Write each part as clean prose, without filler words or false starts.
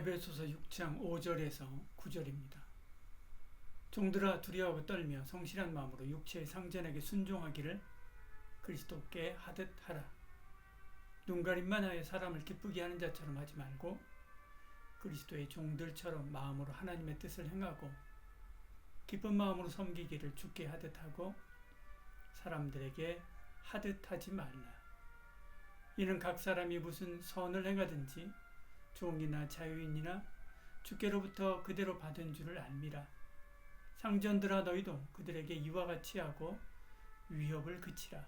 에베소서 6장 5절에서 9절입니다. 종들아 두려워하고 떨며 성실한 마음으로 육체의 상전에게 순종하기를 그리스도께 하듯 하라. 눈가림만 하여 사람을 기쁘게 하는 자처럼 하지 말고 그리스도의 종들처럼 마음으로 하나님의 뜻을 행하고 기쁜 마음으로 섬기기를 주께 하듯 하고 사람들에게 하듯 하지 말라. 이는 각 사람이 무슨 선을 행하든지 종이나 자유인이나 주께로부터 그대로 받은 줄을 알미라. 상전들아 너희도 그들에게 이와 같이 하고 위협을 그치라.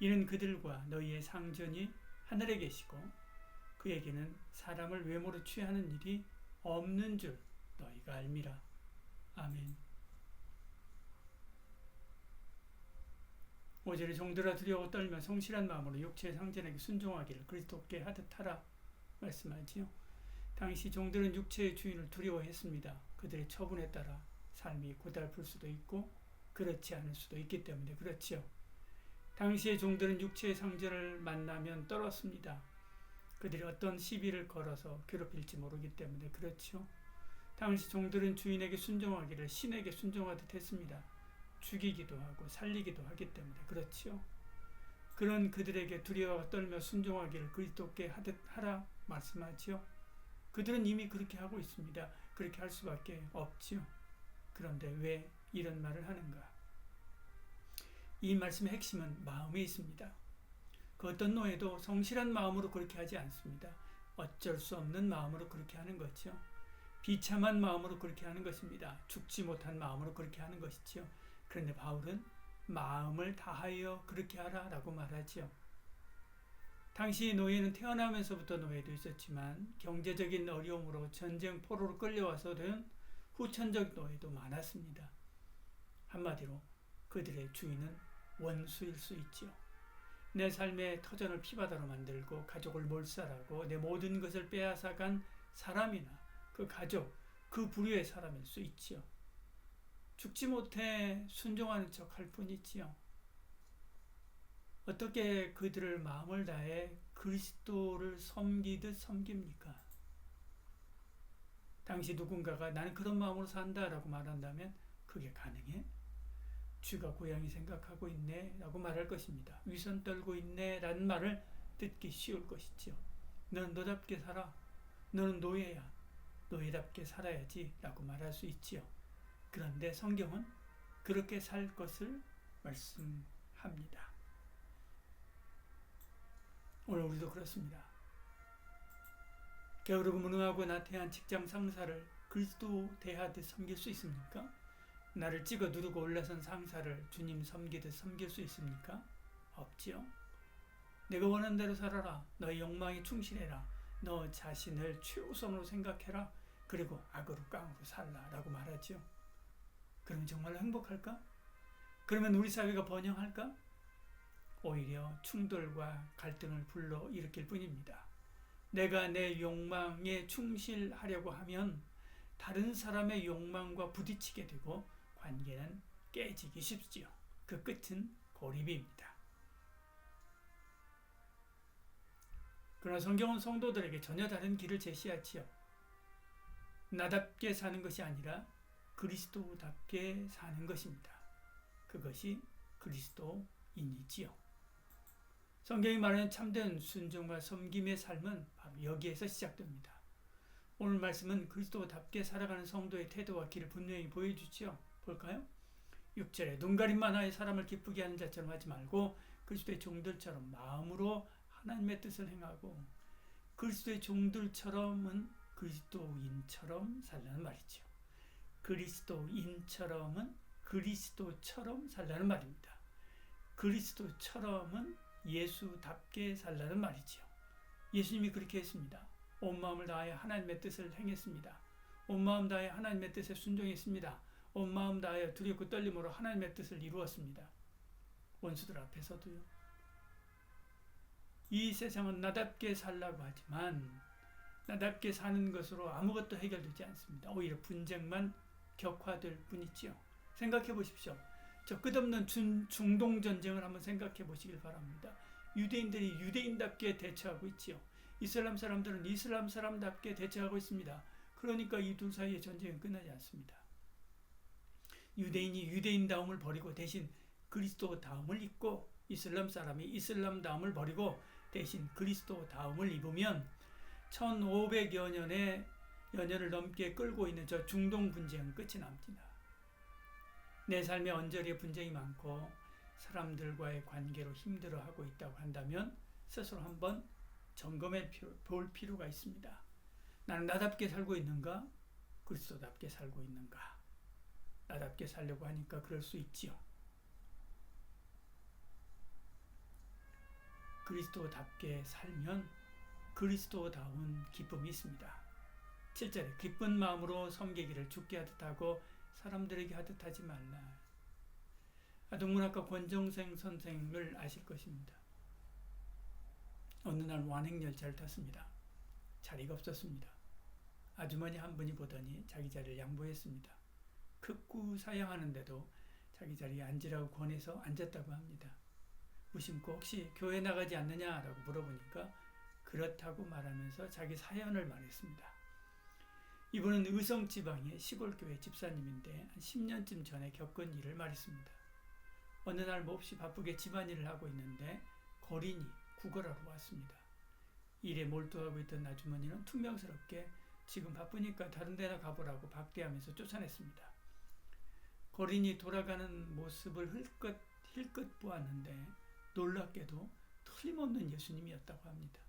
이는 그들과 너희의 상전이 하늘에 계시고 그에게는 사람을 외모로 취하는 일이 없는 줄 너희가 알미라. 아멘. 5절에 종들아 두려워 떨며 성실한 마음으로 육체의 상전에게 순종하기를 그리스도께 하듯 하라 말씀하지요. 당시 종들은 육체의 주인을 두려워했습니다. 그들의 처분에 따라 삶이 고달플 수도 있고 그렇지 않을 수도 있기 때문에 그렇지요. 당시의 종들은 육체의 상전을 만나면 떨었습니다. 그들이 어떤 시비를 걸어서 괴롭힐지 모르기 때문에 그렇지요. 당시 종들은 주인에게 순종하기를 신에게 순종하듯 했습니다. 죽이기도 하고 살리기도 하기 때문에 그렇지요. 그런 그들에게 두려워 떨며 순종하기를 그리스도께 하듯 하라 말씀하지요. 그들은 이미 그렇게 하고 있습니다. 그렇게 할 수밖에 없지요. 그런데 왜 이런 말을 하는가? 이 말씀의 핵심은 마음에 있습니다. 그 어떤 노예도 성실한 마음으로 그렇게 하지 않습니다. 어쩔 수 없는 마음으로 그렇게 하는 거죠. 비참한 마음으로 그렇게 하는 것입니다. 죽지 못한 마음으로 그렇게 하는 것이지요. 그런데 바울은 마음을 다하여 그렇게 하라 라고 말하지요. 당시 노예는 태어나면서부터 노예도 있었지만 경제적인 어려움으로 전쟁 포로로 끌려와서 된 후천적 노예도 많았습니다. 한마디로 그들의 주인은 원수일 수 있지요. 내 삶의 터전을 피바다로 만들고 가족을 몰살하고 내 모든 것을 빼앗아간 사람이나 그 가족, 그 부류의 사람일 수 있지요. 죽지 못해 순종하는 척 할 뿐이지요. 어떻게 그들을 마음을 다해 그리스도를 섬기듯 섬깁니까? 당시 누군가가 나는 그런 마음으로 산다 라고 말한다면 그게 가능해? 쥐가 고양이 생각하고 있네 라고 말할 것입니다. 위선 떨고 있네 라는 말을 듣기 쉬울 것이지요. 너는 너답게 살아. 너는 노예야. 노예답게 살아야지 라고 말할 수 있지요. 그런데 성경은 그렇게 살 것을 말씀합니다. 오늘 우리도 그렇습니다. 게으르고 무능하고 나태한 직장 상사를 그리스도 대하듯 섬길 수 있습니까? 나를 찍어 누르고 올라선 상사를 주님 섬기듯 섬길 수 있습니까? 없지요. 내가 원하는 대로 살아라. 너의 욕망에 충실해라. 너 자신을 최우선으로 생각해라. 그리고 악으로 깡으로 살라 라고 말하지요. 그러면 정말로 행복할까? 그러면 우리 사회가 번영할까? 오히려 충돌과 갈등을 불러일으킬 뿐입니다. 내가 내 욕망에 충실하려고 하면 다른 사람의 욕망과 부딪히게 되고 관계는 깨지기 쉽지요. 그 끝은 고립입니다. 그러나 성경은 성도들에게 전혀 다른 길을 제시하지요. 나답게 사는 것이 아니라 그리스도답게 사는 것입니다. 그것이 그리스도인이지요. 성경이 말하는 참된 순종과 섬김의 삶은 바로 여기에서 시작됩니다. 오늘 말씀은 그리스도답게 살아가는 성도의 태도와 길을 분명히 보여주지요. 볼까요? 6절에 눈가림만 하여 사람을 기쁘게 하는 자처럼 하지 말고 그리스도의 종들처럼 마음으로 하나님의 뜻을 행하고 그리스도의 종들처럼은 그리스도인처럼 살라는 말이죠. 그리스도인처럼은 그리스도처럼 살라는 말입니다. 그리스도처럼은 예수답게 살라는 말이죠. 예수님이 그렇게 했습니다. 온 마음을 다하여 하나님의 뜻을 행했습니다. 온 마음 다하여 하나님의 뜻에 순종했습니다. 온 마음 다하여 두렵고 떨림으로 하나님의 뜻을 이루었습니다. 원수들 앞에서도요. 이 세상은 나답게 살라고 하지만 나답게 사는 것으로 아무것도 해결되지 않습니다. 오히려 분쟁만 격화될 뿐이지요. 생각해 보십시오. 저 끝없는 중동 전쟁을 한번 생각해 보시길 바랍니다. 유대인들이 유대인답게 대처하고 있지요. 이슬람 사람들은 이슬람 사람답게 대처하고 있습니다. 그러니까 이 둘 사이의 전쟁은 끝나지 않습니다. 유대인이 유대인다움을 버리고 대신 그리스도다움을 입고 이슬람 사람이 이슬람다움을 버리고 대신 그리스도다움을 입으면 1500여 년을 넘게 끌고 있는 저 중동 분쟁은 끝이 납니다. 내 삶에 언저리에 분쟁이 많고 사람들과의 관계로 힘들어하고 있다고 한다면 스스로 한번 점검해 볼 필요가 있습니다. 나는 나답게 살고 있는가? 그리스도답게 살고 있는가? 나답게 살려고 하니까 그럴 수 있지요. 그리스도답게 살면 그리스도다운 기쁨이 있습니다. 7절에 기쁜 마음으로 섬기기를 주께 하듯 하고 사람들에게 하듯 하지 말라. 동문학과 권정생 선생을 아실 것입니다. 어느 날 완행열차를 탔습니다. 자리가 없었습니다. 아주머니 한 분이 보더니 자기 자리를 양보했습니다. 극구 사양하는데도 자기 자리에 앉으라고 권해서 앉았다고 합니다. 무심코 혹시 교회 나가지 않느냐라고 물어보니까 그렇다고 말하면서 자기 사연을 말했습니다. 이분은 의성지방의 시골교회 집사님인데 한 10년쯤 전에 겪은 일을 말했습니다. 어느 날 몹시 바쁘게 집안일을 하고 있는데 거린이 구걸하러 왔습니다. 일에 몰두하고 있던 아주머니는 퉁명스럽게 지금 바쁘니까 다른 데나 가보라고 박대하면서 쫓아냈습니다. 거린이 돌아가는 모습을 힐끗 보았는데 놀랍게도 틀림없는 예수님이었다고 합니다.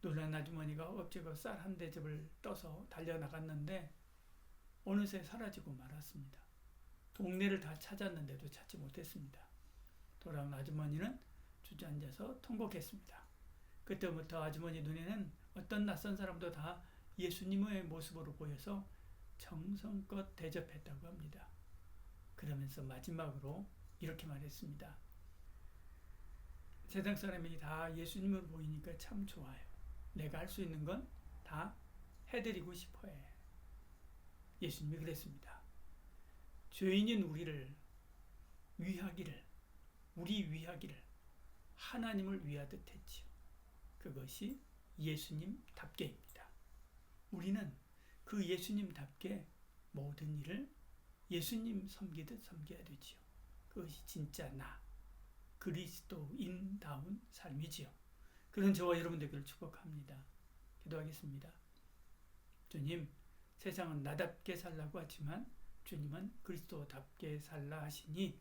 놀란 아주머니가 억지로 쌀 한 대접을 떠서 달려나갔는데 어느새 사라지고 말았습니다. 동네를 다 찾았는데도 찾지 못했습니다. 돌아온 아주머니는 주저앉아서 통곡했습니다. 그때부터 아주머니 눈에는 어떤 낯선 사람도 다 예수님의 모습으로 보여서 정성껏 대접했다고 합니다. 그러면서 마지막으로 이렇게 말했습니다. 세상 사람이 다 예수님을 보이니까 참 좋아요. 내가 할 수 있는 건 다 해드리고 싶어요. 예수님이 그랬습니다. 죄인인 우리를 위하기를, 우리 위하기를 하나님을 위하듯 했지요. 그것이 예수님답게입니다. 우리는 그 예수님답게 모든 일을 예수님 섬기듯 섬겨야 되지요. 그것이 진짜 그리스도인다운 삶이지요. 그런 저와 여러분 되기를 축복합니다. 기도하겠습니다. 주님, 세상은 나답게 살라고 하지만 주님은 그리스도답게 살라 하시니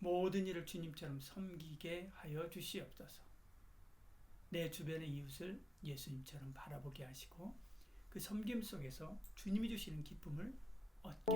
모든 일을 주님처럼 섬기게 하여 주시옵소서. 내 주변의 이웃을 예수님처럼 바라보게 하시고 그 섬김 속에서 주님이 주시는 기쁨을 얻게